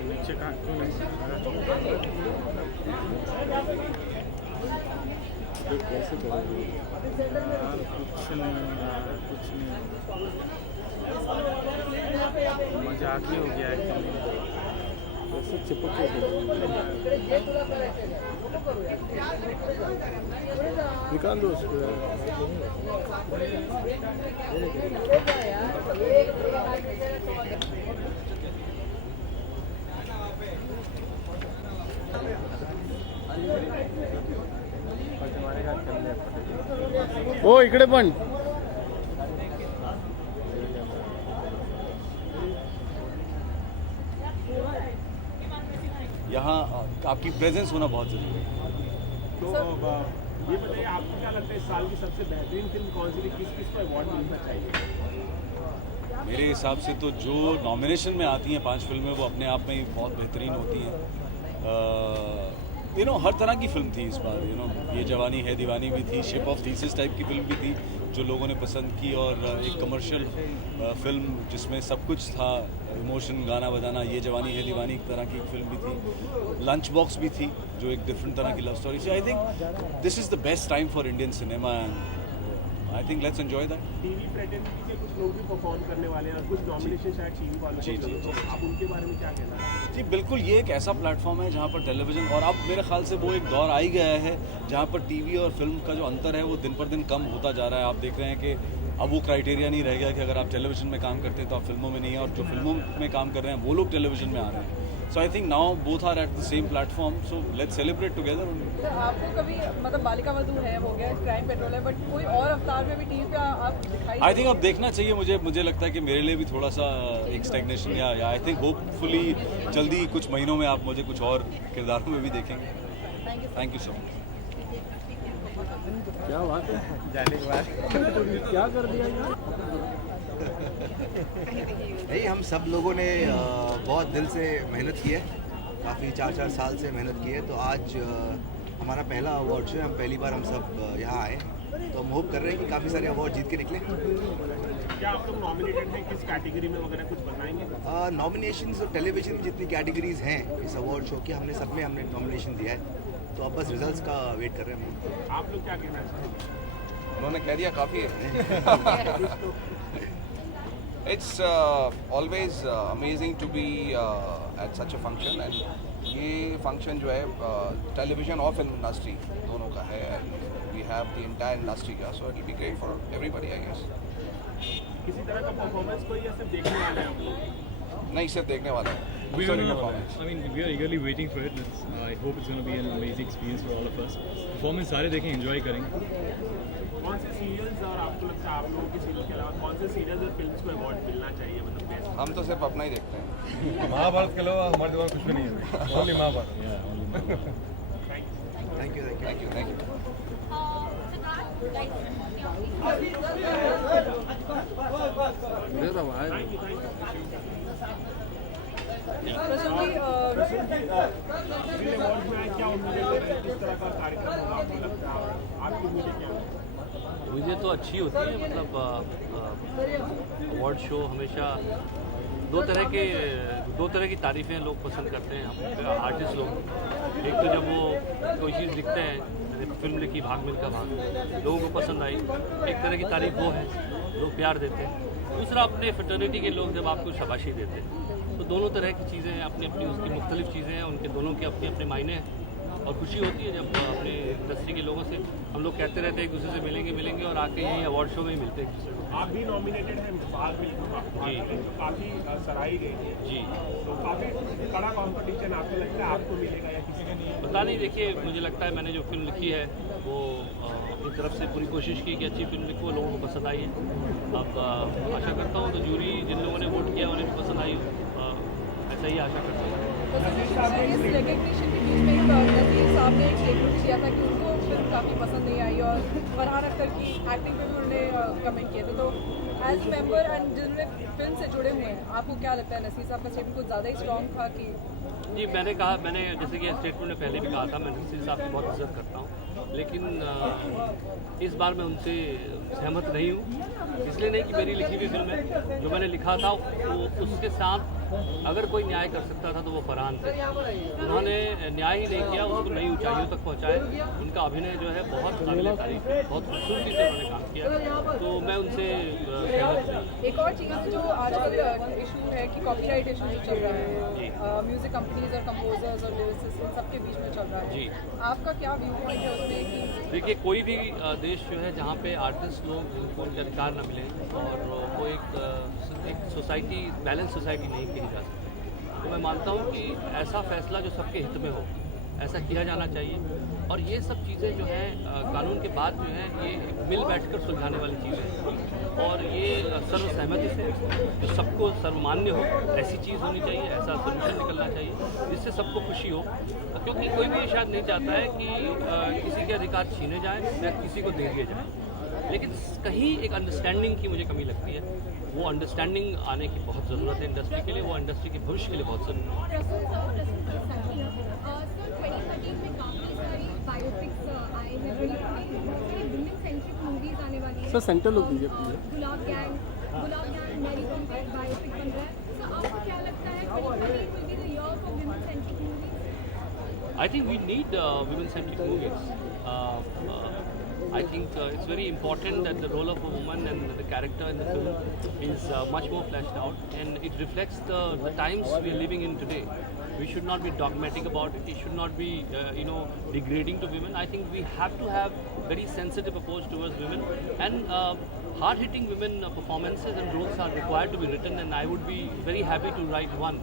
नीचे का क्यों नहीं कैसे करोगे यार? कुछ नहीं यार, कुछ नहीं, मजाक ही हो गया एकदम। कैसे चिपक के निकाल दो उसको ओ इकडे पण यहाँ आपकी प्रेजेंस होना बहुत ज़रूरी है। तो ये बताइए, आपको क्या लगता है इस साल की सबसे बेहतरीन फिल्म कौन सी थी? किस किस को अवार्ड मिलना चाहिए? मेरे हिसाब से तो जो नॉमिनेशन में आती हैं 5 फिल्में वो अपने आप में ही बहुत बेहतरीन होती हैं। हर तरह की फिल्म थी इस बार। ये जवानी है दीवानी भी थी, शेप ऑफ थीसिस टाइप की फिल्म भी थी जो लोगों ने पसंद की, और एक कमर्शियल फिल्म जिसमें सब कुछ था, इमोशन, गाना बजाना। ये जवानी है दीवानी एक तरह की फिल्म भी थी। लंच बॉक्स भी थी जो एक डिफरेंट तरह की love story. So I think this is the best time for Indian cinema and I think let's enjoy that. TV fraternity के कुछ लोग भी परफॉर्म करने वाले हैं और कुछ नॉमिनेशन शायद टीवी वालों जी, को। जी, जी। आप उनके बारे में क्या कहना है? जी बिल्कुल, ये एक ऐसा प्लेटफॉर्म है जहाँ पर टेलीविज़न, और अब मेरे ख्याल से वो एक दौर आ ही गया है जहाँ पर टीवी और फिल्म का जो अंतर है वो दिन पर दिन कम होता जा रहा है। आप देख रहे हैं कि अब वो क्राइटेरिया नहीं रह गया कि अगर आप टेलीविज़न में काम करते हैं तो आप फिल्मों में नहीं हैं, और जो फिल्मों में काम कर रहे हैं वो लोग टेलीविज़न में आ रहे हैं। So I think now both are at the same platform, so let's celebrate together. आपको कभी मतलब बालिका वधू है, हो गया क्राइम पेट्रोल है, बट कोई और अवतार में भी टीवी पे आप दिखाई? आई थिंक अब देखना चाहिए। मुझे लगता है कि मेरे लिए भी थोड़ा सा एक स्टैग्नेशन या आई थिंक होपफुली जल्दी कुछ महीनों में आप मुझे कुछ और किरदारों में भी देखेंगे। Thank you so much. क्या बात है जाने के बाद क्या कर दिया यार? नहीं, हम सब लोगों ने बहुत दिल से मेहनत की है, काफ़ी 4-4 साल से मेहनत की है। तो आज हमारा पहला अवार्ड शो है, हम पहली बार हम सब यहाँ आए, तो हम होप कर रहे हैं कि काफ़ी सारे अवार्ड जीत के निकले। क्या आप लोग नॉमिनेटेड हैं? किस कैटेगरी में वगैरह कुछ बताएंगे? नॉमिनेशंस और टेलीविजन में जितनी कैटेगरीज हैं इस अवार्ड शो की, हमने सब में नॉमिनेशन दिया है, तो अब बस रिजल्ट्स का वेट कर रहे हैं हम। आप लोग क्या कहना चाहेंगे? उन्होंने कह दिया काफ़ी है। It's always amazing to be at such a function, and ये फंक्शन जो है टेलीविजन और फिल्म इंडस्ट्री दोनों का है, and we have the entire industry का, so it will be great for everybody, I guess. किसी तरह का परफॉर्मेंस कोई या सिर्फ देखने वाले हैं आप लोग? नहीं, सिर्फ देखने वाला है। We Sorry, will, performance. I mean, we are eagerly waiting for it. I hope it's going to be an amazing experience for all of us. Performance सारे देखें, enjoy करेंगे। कौन से सीरियल्स और आपको लगता है आप लोगों के सीरियल के अलावा कौन से सीरियल्स और फिल्म्स को अवार्ड मिलना चाहिए, मतलब बेस्ट? हम तो सिर्फ अपना ही देखते हैं। महाभारत के अलावा हमारे दिमाग कुछ भी नहीं है, only Mahabharat. Thank you. Award में क्या उम्मीदें कर रहे हैं? किस तरह का कार्यक्रम होगा आपको लगता है? आपकी उम्मीदें क्या हैं? मुझे तो अच्छी होती है, मतलब अवार्ड शो हमेशा दो तरह की तारीफ़ें लोग पसंद करते हैं, हम आर्टिस्ट लोग। एक तो जब वो कोई चीज़ लिखते हैं, मैंने फिल्म लिखी भाग मिल्खा भाग, लोगों को पसंद आई, एक तरह की तारीफ़ वो है, लोग प्यार देते हैं। दूसरा अपने फ्रेटर्निटी के लोग जब आपको शाबाशी देते हैं, तो दोनों तरह की चीज़ें हैं, अपनी अपनी उसकी मुख्तलिफ चीज़ें हैं, उनके दोनों के अपने अपने मायने हैं। और खुशी होती है जब अपने इंडस्ट्री के लोगों से हम लोग कहते रहते हैं एक दूसरे से मिलेंगे और आके यही अवार्ड शो में ही मिलते हैं एक दूसरे को। आप भी नॉमिनेटेड हैं भाग मिल्खा भाग, जो काफ़ी सराही गई है जी, तो काफ़ी कड़ा कंपटीशन आपको लगता है आपको मिलेगा या किसी का नहीं? पता नहीं, देखिए मुझे लगता है मैंने जो फिल्म लिखी है वो अपनी तरफ से पूरी कोशिश की कि अच्छी फिल्म लिखूँ, लोगों को पसंद आई है। अब आशा करता हूँ तो जूरी जिन लोगों ने वोट किया उन्हें भी पसंद आई हो, ऐसा ही आशा करता हूँ। इस रिकग्निशन के बीच में नसीर साहब ने एक स्टेटमेंट दिया था कि उनको काफ़ी पसंद नहीं आई और फरहान अख्तर की एक्टिंग पे भी उन्होंने कमेंट किए थे। तो एज मेंबर एंड जिन्होंने फिल्म से जुड़े हुए हैं, आपको क्या लगता है नसीर साहब का स्टेटमेंट कुछ ज़्यादा ही स्ट्रॉन्ग था कि? जी, मैंने जैसे कि स्टेटमेंट में पहले भी कहा था, मैं नसीर साहब की बहुत इज्जत करता हूँ, लेकिन इस बार मैं उनसे सहमत नहीं हूँ। इसलिए नहीं कि मेरी लिखी हुई फिल्म है, जो मैंने लिखा था वो उसके साथ अगर कोई न्याय कर सकता था तो वो फरहान थे। उन्होंने न्याय ही नहीं किया, उसको नई ऊंचाइयों तक पहुँचाए। उनका अभिनय जो है बहुत काबिल तारीफ है, बहुत खूबसूरती से उन्होंने काम किया, तो मैं उनसे सहमत नहीं। एक और चीज़ जो आजकल इशू है कि कॉपीराइट इशू जो चल रहा है म्यूजिक कंपनीज और कंपोजर्स और लिरिसिस्ट इन सबके बीच में चल रहा है, जी, आपका क्या व्यू पॉइंट है उसमें? कि देखिए, कोई भी देश जो है जहाँ पे आर्टिस्ट लोग उनको उनके अधिकार न मिले और वो एक सोसाइटी, बैलेंस सोसाइटी नहीं कही जा सकती, तो मैं मानता हूँ कि ऐसा फैसला जो सबके हित में हो ऐसा किया जाना चाहिए। और ये सब चीज़ें जो हैं कानून के बाद जो है ये मिल बैठकर सुलझाने वाली चीज़ें हैं और ये सर्वसहमति से जो सबको सर्वमान्य हो ऐसी चीज़ होनी चाहिए, ऐसा सोल्यूशन निकलना चाहिए जिससे सबको खुशी हो, क्योंकि कोई भी शायद नहीं चाहता है कि किसी के अधिकार छीने जाएँ या किसी को दे दिए जाए, लेकिन कहीं एक अंडरस्टैंडिंग की मुझे कमी लगती है। वो अंडरस्टैंडिंग आने की बहुत ज़रूरत है इंडस्ट्री के लिए, वो इंडस्ट्री के भविष्य के लिए बहुत ज़रूरी है। सर सेंटर लोग दीजिए गुलाब गैंग मैरी कॉम पे बायोपिक बन रहा है, तो आपको क्या लगता है 2013 will be the year for women centric movies? I think we need women-centric movies. I think it's very important that the role of a woman and the character in the film is much more fleshed out, and it reflects the times we are living in today. We should not be dogmatic about it. It should not be, degrading to women. I think we have to have very sensitive approach towards women, and hard-hitting women performances and roles are required to be written, and I would be very happy to write one.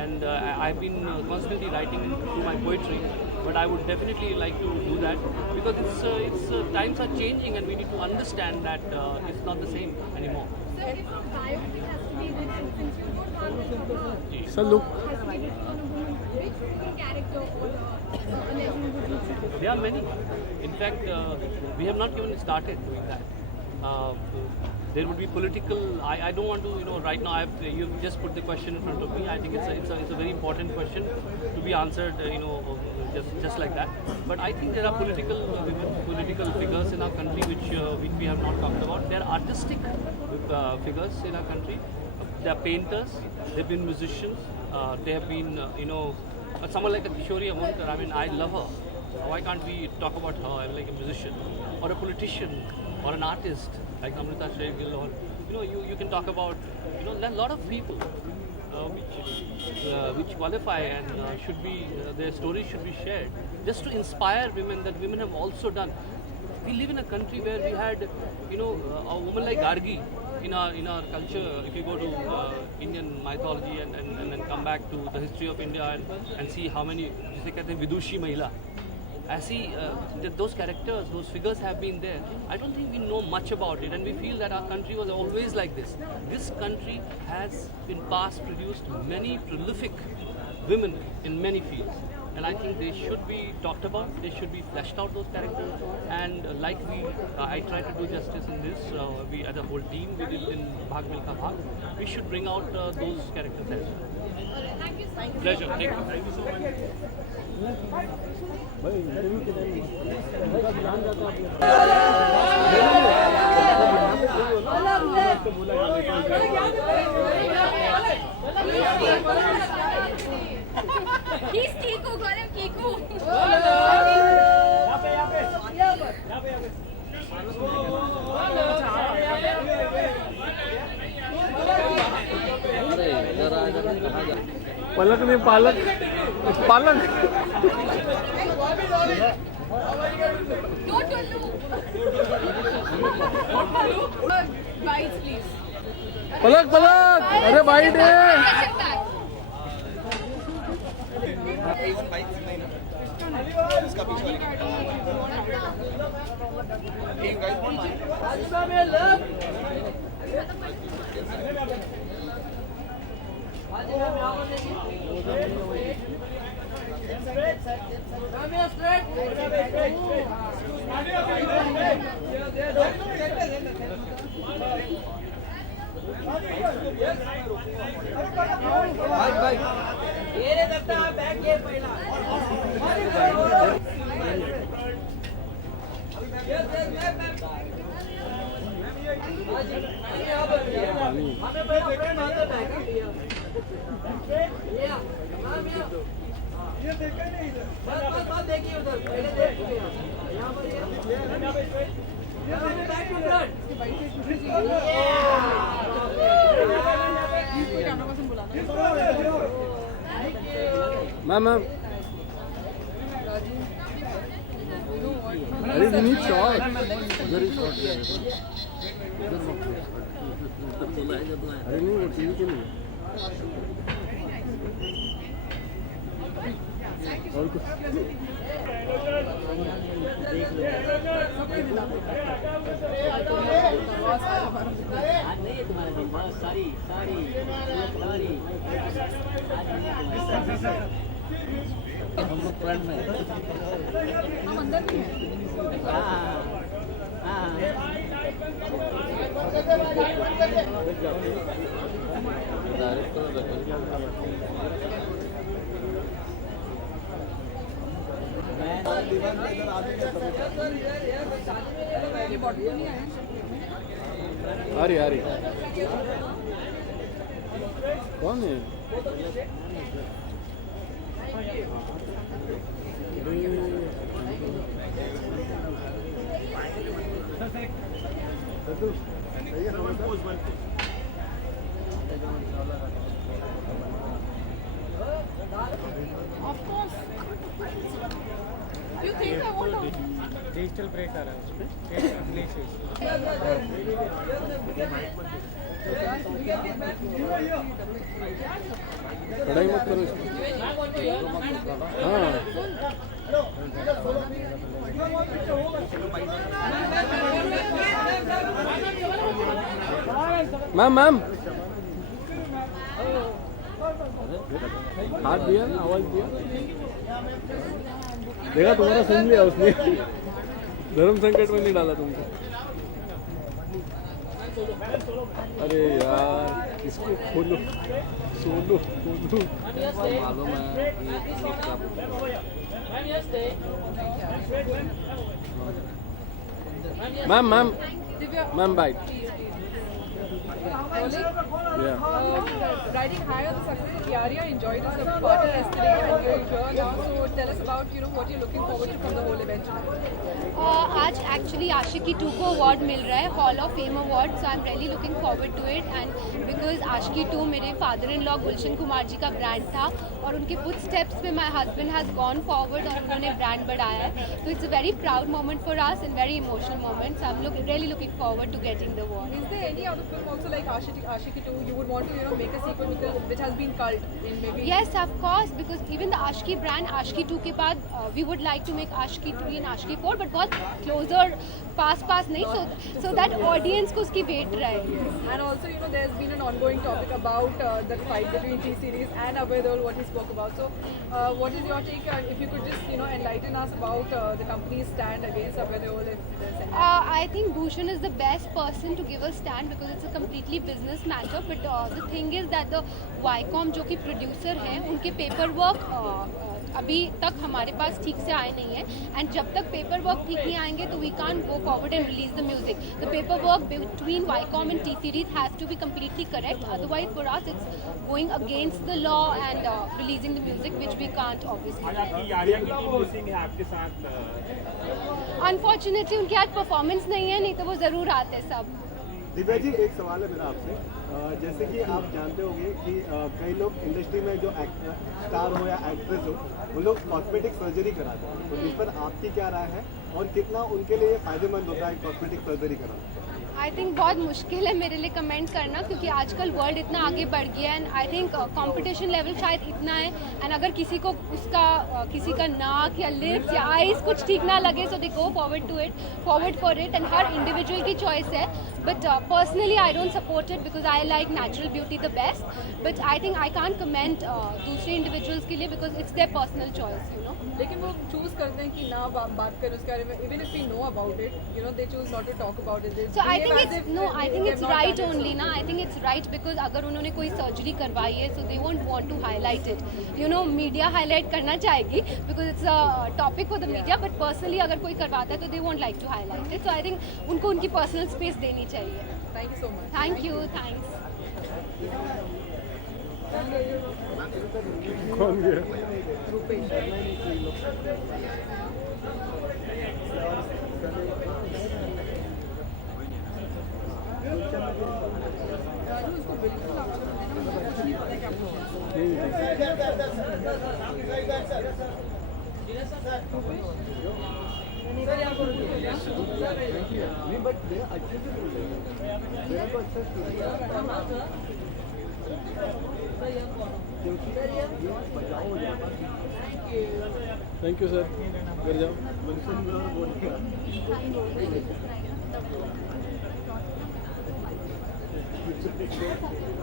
And I've been constantly writing through my poetry, but I would definitely like to do that because it's times are changing and we need to understand that it's not the same anymore. So if a biopic has to be written, since you wrote Bhagwan sir लोग has to be written on a woman, which woman character or a legend would you choose? There are many. In fact, we have not even started doing that. There would be political. I don't want to, right now. You've just put the question in front of me. I think it's a very important question to be answered, just like that. But I think there are political figures in our country which we have not talked about. There are artistic figures in our country. They are painters. They've been musicians. They have been, someone like a Kishori Amonkar. I mean, I love her. Why can't we talk about her like a musician or a politician or an artist like Amrita Shergill? Or you can talk about a lot of people which qualify and should be their stories should be shared just to inspire women that women have also done. We live in a country where we had a woman like Gargi in our culture. If you go to Indian mythology and then come back to the history of India and see how many जिसे कहते हैं विदुषी महिला, ऐसी those characters, those figures have been there. I don't think we know much about it, and we feel that our country was always like this. This country has in past produced many prolific women in many fields, and I think they should be talked about. They should be fleshed out, those characters, and I try to do justice in this. We as a whole team, we did in Bhag Milka Bhag. We should bring out those characters as well. Thank you so much. Pleasure. Thank you so much. भाई interview के time उनका ध्यान जाता है He's Kiku, got him Kiku. पलक नहीं पालक पालक Don't Guys, please. पलक पलक अरे बाइट है Get back. Straight. Camera person बुलाना मैम मैम राजू नो अरे we need shot very shot अरे नहीं वो टीवी के लिए और कुछ हम लोग फ्रेंड में हम अंदर नहीं हैं ये बॉडी तो नहीं आया आ रही कौन है Of course. You think I want to? Digital break आ रहा है उसमें पढ़ाई मत करो इसको हाँ मैम हाथ दिया आवाज दिया देखा तुम्हारा सुन लिया उसने धर्म संकट में नहीं डाला तुमको अरे यार इसको खोलो सोलो मालूम है ma'am ma'am bite Yeah. Riding high on the success, Yaria enjoyed us a part yesterday, and you're here now. So tell us about what you're looking forward to from the whole event tonight. आज actually Aashiqui 2 को award मिल रहा है hall of fame award so I am really looking forward to it and because Aashiqui 2 मेरे father in law Gulshan Kumar ji का brand था और उनके फुट स्टेप्स पे my husband has gone forward और उन्होंने ब्रांड बढ़ाया है तो it's a very proud moment for us and very emotional moment so I am really looking forward to getting the award Is there any other film also like Ashiki 2 you would want to make a sequel which has been cult in maybe? Yes, of course, because even the Ashki brand, Ashki 2 के बाद we would like to make Ashki 3 and Ashki 4, but बहुत closer, पास नहीं, so that audience को उसकी wait रहे. And also, there's been an ongoing topic about the fight between T-Series and Abhay Deol, what he spoke about. So, what is your take? If you could just, enlighten us about the company's stand against Abhay Deol, if there's any. I think Bhushan is the best person to give a stand because it's a completely business matter. But the thing is that the Viacom जो कि producer हैं, उनके paperwork अभी तक हमारे पास ठीक से आए नहीं है एंड जब तक पेपर वर्क ठीक नहीं आएंगे तो we can't go forward and release the music the paper work between Viacom and T series has to be completely correct otherwise for us it's going against the law and releasing the music which we can't obviously Yaariyan की team missing है आपके साथ unfortunately उनके आज performance नहीं है नहीं तो वो ज़रूर आते सब दिव्या जी एक सवाल है मेरा आपसे जैसे कि आप जानते होंगे कि कई लोग इंडस्ट्री में जो स्टार हो या एक्ट्रेस हो वो लोग कॉस्मेटिक सर्जरी कराते हैं तो इस पर आपकी क्या राय है और कितना उनके लिए फ़ायदेमंद होता है कॉस्मेटिक सर्जरी कराना आई थिंक बहुत मुश्किल है मेरे लिए कमेंट करना क्योंकि आजकल वर्ल्ड इतना आगे बढ़ गया है and I think competition level शायद इतना है एंड अगर किसी को उसका किसी का नाक या लिप्स या आईज कुछ ठीक ना लगे so they go forward for it and हर इंडिविजुअल की चॉइस है but personally I don't support it because I like natural beauty the best but I think I can't comment दूसरे इंडिविजुअल्स के लिए because it's their personal choice लेकिन वो choose करते हैं कि ना बात करें उसके बारे में, even if we know about it, you know, they choose not to talk about it. So I think it's right only ना. I think it's right because अगर उन्होंने कोई सर्जरी करवाई है, so they won't want to highlight it. You know, media highlight करना चाहेगी because it's a topic for the media. But personally अगर कोई करवाता है तो they won't like to highlight it. So I think उनको उनकी personal space देनी चाहिए. Thank you so much. Thank you. Thanks. कौन गया? राजू, इसको बिल्कुल आप लोग नहीं पता क्या नहीं बट अच्छे से बोल रहे हैं, मेरा तो अच्छा बचाओ. थैंक यू सर, घर जाओ.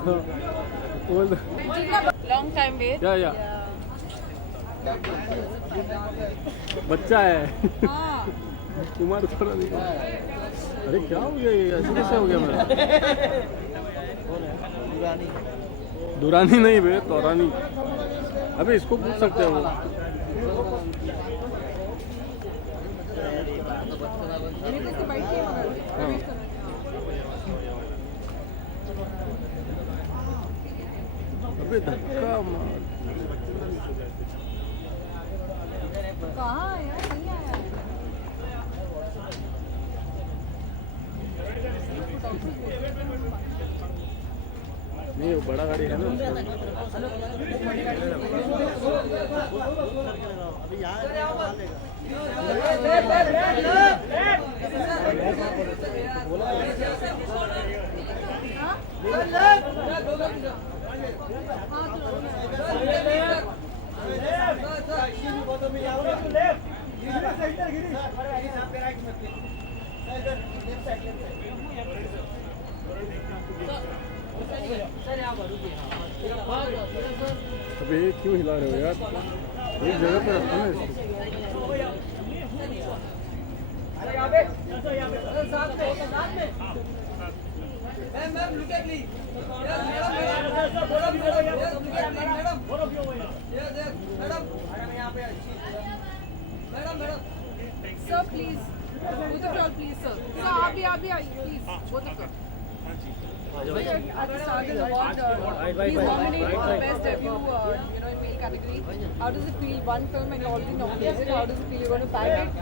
हाँ, बोल दो. Long time wait. या बच्चा है. हाँ. कुमार थोड़ा दिखा. अरे क्या हो गया ये, ऐसे कैसे हो गया मेरा? दुरानी नहीं बे, तौरानी. अबे इसको पूछ सकते हो. अबे धक्का मार. कहाँ है यार, नहीं आया. नहीं वो बड़ा गाड़ी है ना. अबे क्यों हिला रहे हो यार, एक जगह पे रखो ना इसको. Sir, please. Both of y'all, please, sir. Sir, आप भी आइए, please. Both of y'all. At the start of the award, he's nominated for the best debut, in male category. How does it feel? One film and you're already nominated. How does it feel? You're going to bag it?